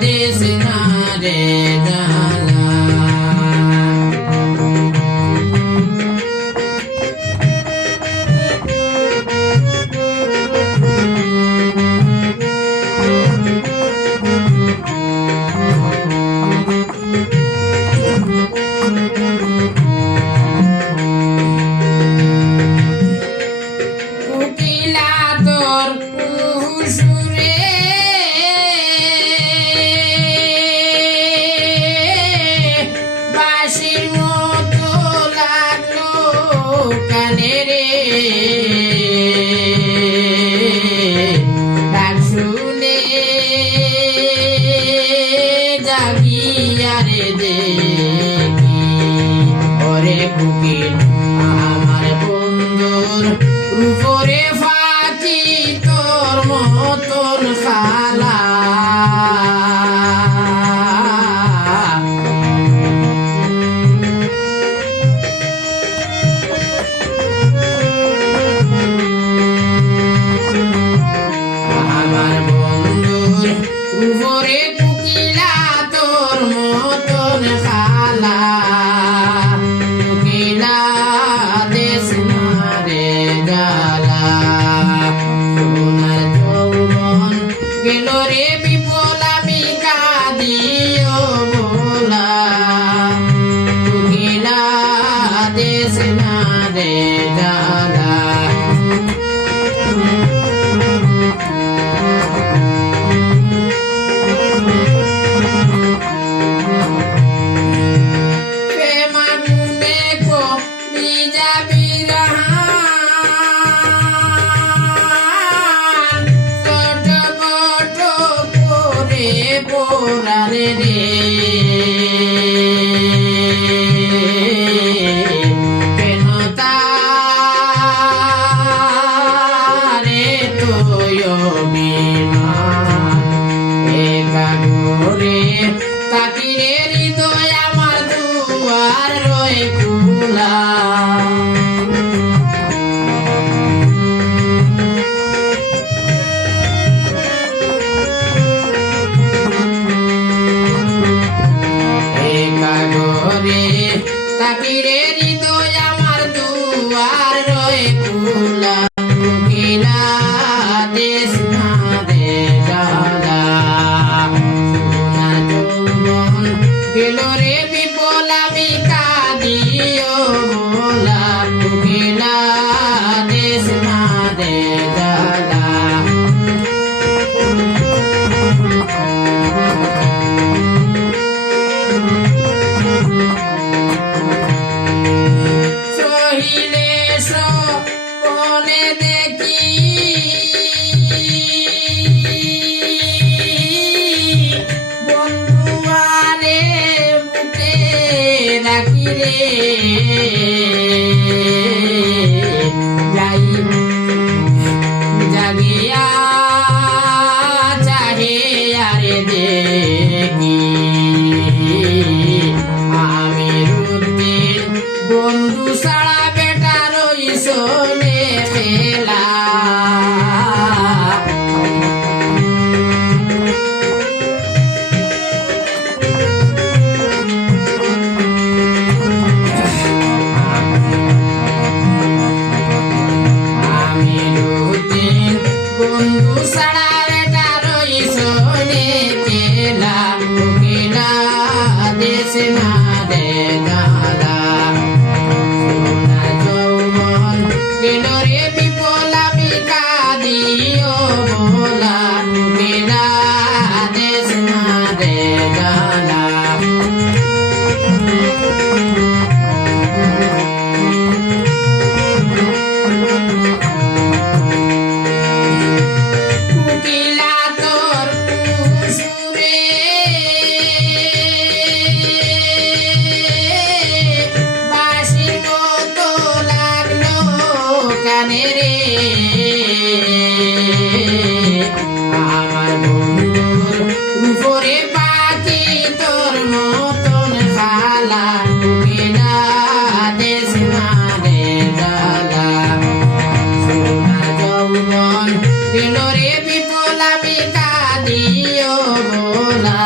દેશના રે কুকিল আমার বন্ধুর উপরে ও মোলা হবে। তাকিরে হৃদয় আমার দুয়ার রয়ে খোলা মুখিলা দেশ না দে দাদা গেল রে বিপল, আমি কাঁদিও ভোলা মুখিলা দেশ না দে রে। যাই জাগিয়া চাহে আরে দেখি। আমি বন্ধু সারা বেটা রইস মেলা Usará কানে রে। আমার বন্ধুর উপরে পাখি তোর মতন খালা বিপল আমি কাঁদিও বোলা।